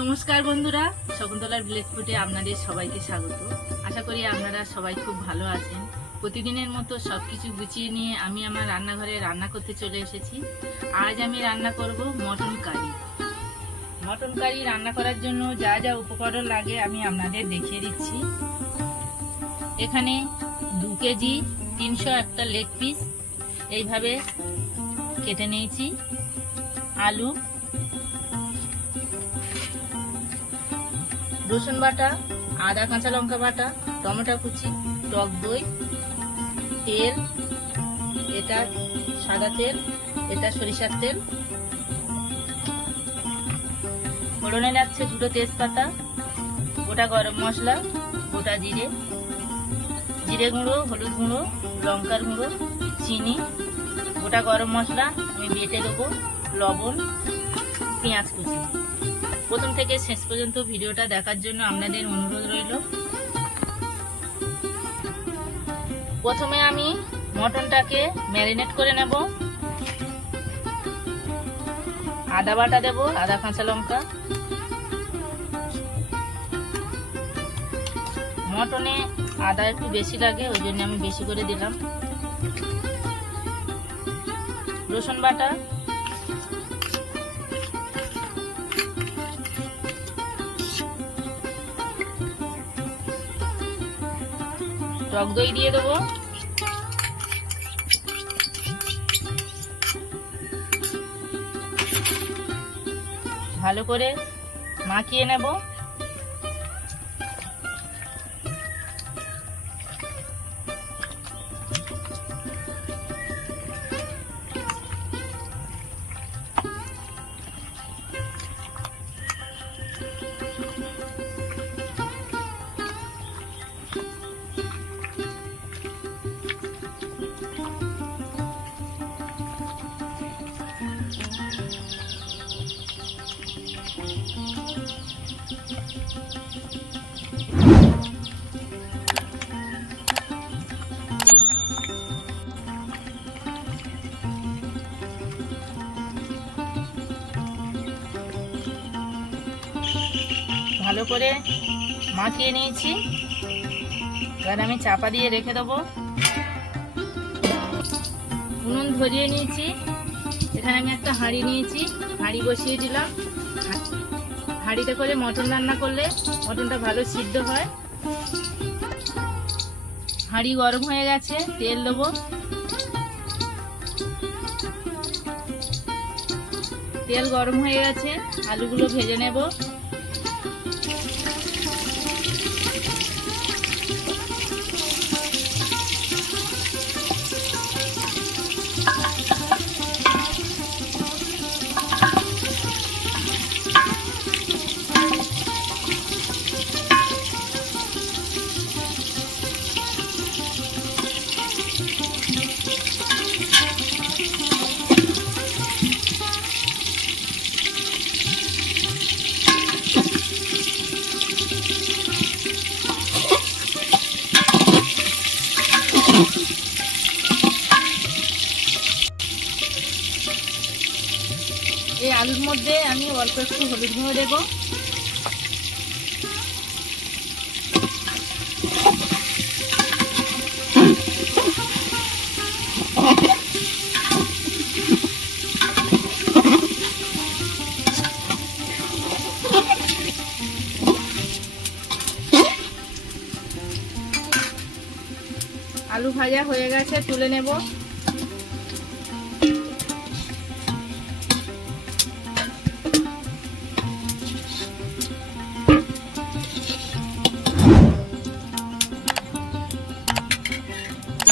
নমস্কার বন্ধুরা, শকুন্তলার ভিলেজ ফুডে আপনাদের সবাইকে স্বাগত। আশা করি আপনারা সবাই খুব ভালো আছেন। প্রতিদিনের মতো সবকিছু গুছিয়ে নিয়ে আমি আমার রান্নাঘরে রান্না করতে চলে এসেছি। আজ আমি রান্না করব মটন কারি। মটন কারি রান্না করার জন্য যা যা উপকরণ লাগে আমি আপনাদের দেখিয়ে দিচ্ছি। এখানে 2 কেজি 301টা লেগ পিস এইভাবে কেটে নিয়েছি, আলু, রসুন বাটা, আদা কাঁচা লঙ্কা বাটা, টমেটো কুচি, টক দই, তেল, এটা সাদা তেল, এটা সরিষার তেল, ফোড়নে লাগছে 2টো তেজপাতা, গোটা গরম মশলা, গোটা জিরে, জিরে গুঁড়ো, হলুদ গুঁড়ো, লঙ্কার গুঁড়ো, চিনি, গোটা গরম মশলা আমি বেটে দেবো, লবণ, পেঁয়াজ কুচি। প্রথম থেকে শেষ পর্যন্ত ভিডিওটা দেখার জন্য আপনাদের অনুরোধ রইল। প্রথমে আমি মটনটাকে ম্যারিনেট করে নেব। আদা বাটা দেব, আদা কাঁচা লঙ্কা। মটনে আদা একটু বেশি লাগে, ওই জন্য আমি বেশি করে দিলাম। রসুন বাটা, টক দই দিয়ে দেবো, ভালো করে মাখিয়ে নেব। ভালো করে মাখিয়ে নিয়েছি, এবার আমি চাপা দিয়ে রেখে দেবো। উনুন ধরিয়ে নিয়েছি, এখানে আমি একটা হাঁড়ি নিয়েছি, হাঁড়ি বসিয়ে দিলাম। হাঁড়িতে করে মটন রান্না করলে মটনটা ভালো সিদ্ধ হয়। হাঁড়ি গরম হয়ে গেছে, তেল দেবো। তেল গরম হয়ে গেছে, আলুগুলো ভেজে নেব। এই আলুর মধ্যে আমি অল্প একটু হলুদ গুঁড়ো দেব, আলু ভাজা হয়ে গেছে, তুলে নেব।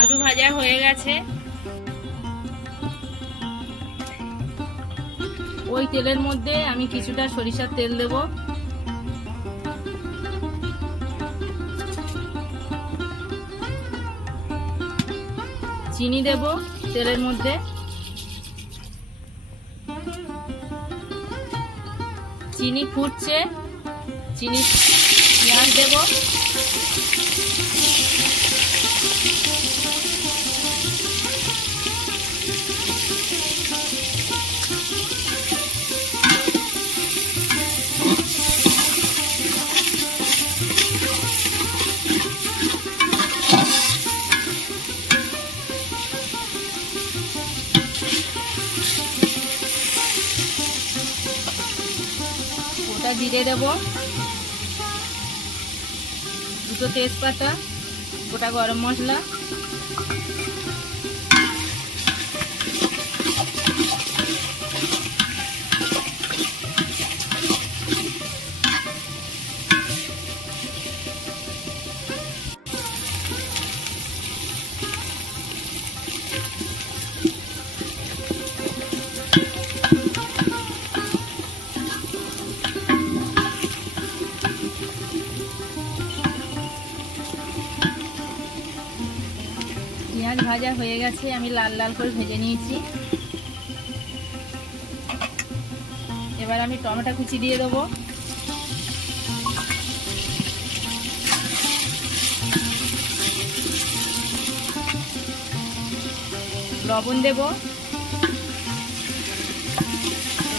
আলু ভাজা হয়ে গেছে, ওই তেলের মধ্যে আমি কিছুটা সরিষার তেল দেব। চিনি দেব তেলের মধ্যে, চিনি ফুটছে, চিনি, পেঁয়াজ দেব, জিরে দেব, দুটো তেজপাতা, গোটা গরম মশলা, পেঁয়াজ ভাজা হয়ে গেছে, আমি লাল লাল করে ভেজে নিয়েছি। এবার আমি টমেটো কুচি দিয়ে দেবো, লবণ দেব,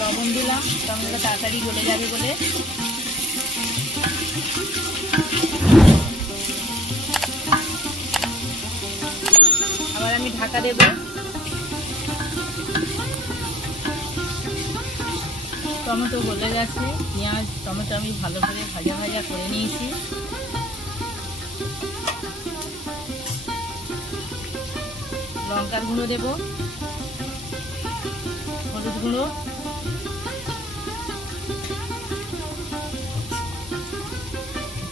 লবণ দিলাম, টমেটো তাড়াতাড়ি গলে যাবে বলে। আবার আমি ঢাকা দেব। টমেটো গলে গেছে, পেঁয়াজ টমেটো আমি ভালো করে ভাজা ভাজা করে নিয়েছি। লঙ্কার গুঁড়ো দেব, হলুদ গুঁড়ো,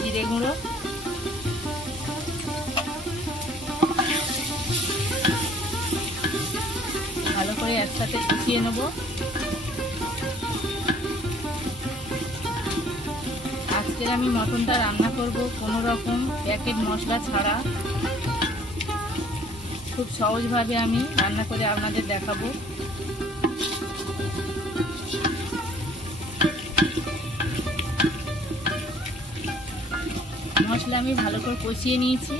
জিরে গুঁড়ো, ভালো করে একসাথে কষিয়ে নেব। আজকের আমি মটনটা রান্না করব কোনো রকম প্যাকেট মশলা ছাড়া, খুব সহজভাবে আমি রান্না করে আপনাদের দেখাবো। মশলা আমি ভালো করে কষিয়ে নিয়েছি।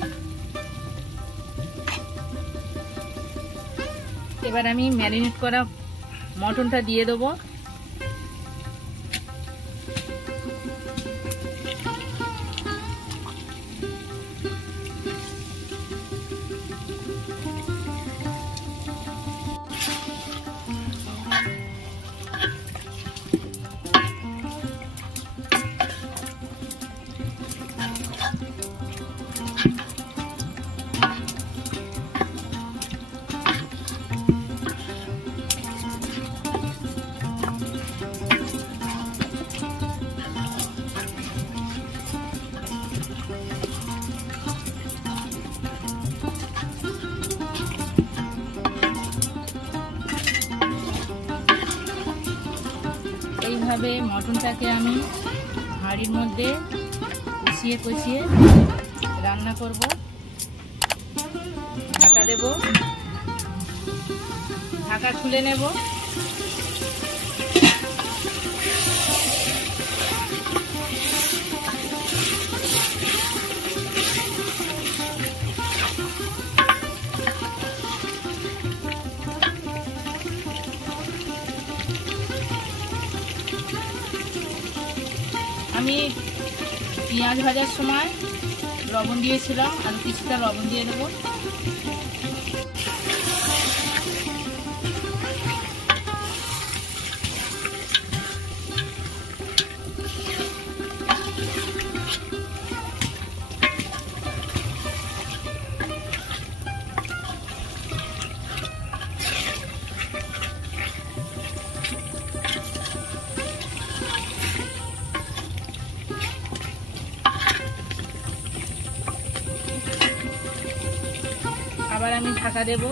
এবার আমি ম্যারিনেট করা মটনটা দিয়ে দেবো। এইভাবে মটনটাকে আমি হাঁড়ির মধ্যে কষিয়ে কষিয়ে রান্না করব। ঢাকা দেব, ঢাকা খুলে নেব। আমি পেঁয়াজ ভাজার সময় লবণ দিয়েছিলাম, আর কিছুটা লবণ দিয়ে দেবো। আবার আমি ঢাকা দেব।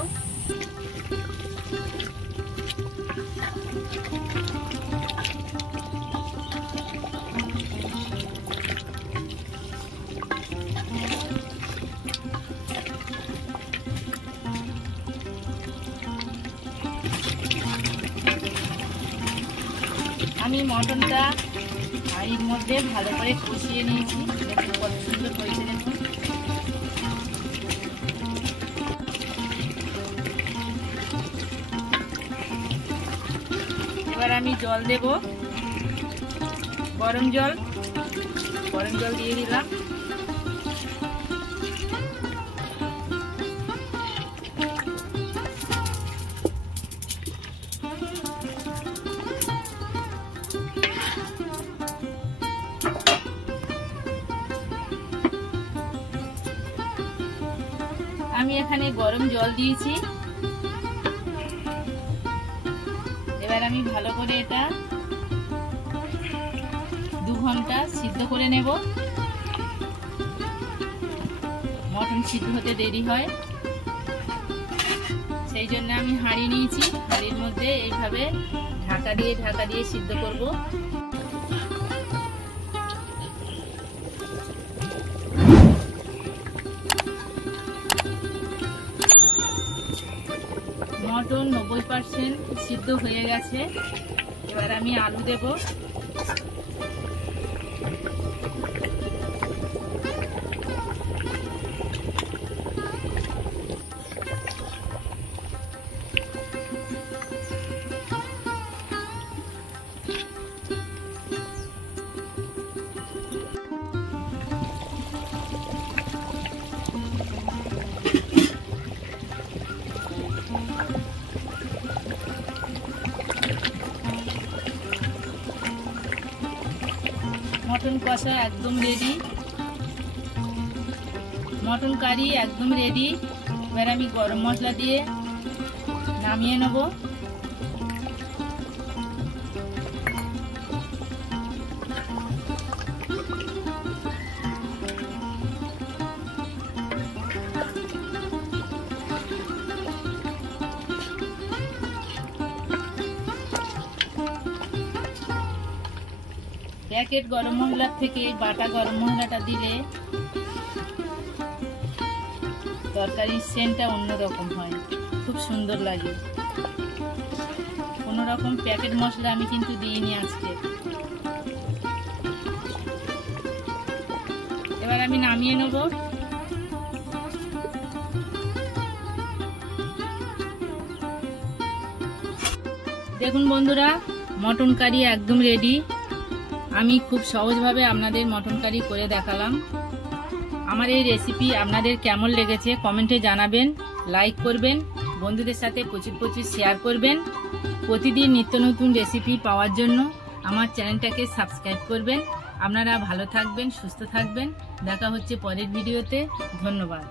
আমি মটনটা হাঁড়ির মধ্যে ভালো করে কষিয়ে নিয়েছি, দেখুন কত সুন্দর হয়েছে। দেখুন এবার আমি জল দেব, গরম জল দিয়ে দিলাম। আমি এখানে গরম জল দিয়েছি। এবার আমি ভালো করে এটা 2 ঘন্টা সিদ্ধ করে নেব। মটন সিদ্ধ হতে দেরি হয়, সেই জন্য আমি হাঁড়ি নিয়েছি। হাঁড়ির মধ্যে এইভাবে ঢাকা দিয়ে সিদ্ধ করব। মটন 90% সিদ্ধ হয়ে গেছে। এবার আমি আলু দেব। মটন কষা একদম রেডি, মটন কারি একদম রেডি। এবার আমি গরম মশলা দিয়ে নামিয়ে নেব। প্যাকেট গরম মশলার থেকে বাটা গরম মশলাটা দিলে তরকারির সেন্টটা অন্যরকম হয়, খুব সুন্দর লাগে। কোনো রকম প্যাকেট মশলা আমি কিন্তু দিইনি আজকে। এবার আমি নামিয়ে নেব। দেখুন বন্ধুরা, মটন কারি একদম রেডি। আমি খুব সহজভাবে আপনাদের মটন কারি করে দেখালাম। আমার এই রেসিপি আপনাদের কেমন লেগেছে কমেন্টে জানাবেন, লাইক করবেন, বন্ধুদের সাথে প্রচুর শেয়ার করবেন। প্রতিদিন নিত্য নতুন রেসিপি পাওয়ার জন্য আমার চ্যানেলটাকে সাবস্ক্রাইব করবেন। আপনারা ভালো থাকবেন, সুস্থ থাকবেন। দেখা হচ্ছে পরের ভিডিওতে। ধন্যবাদ।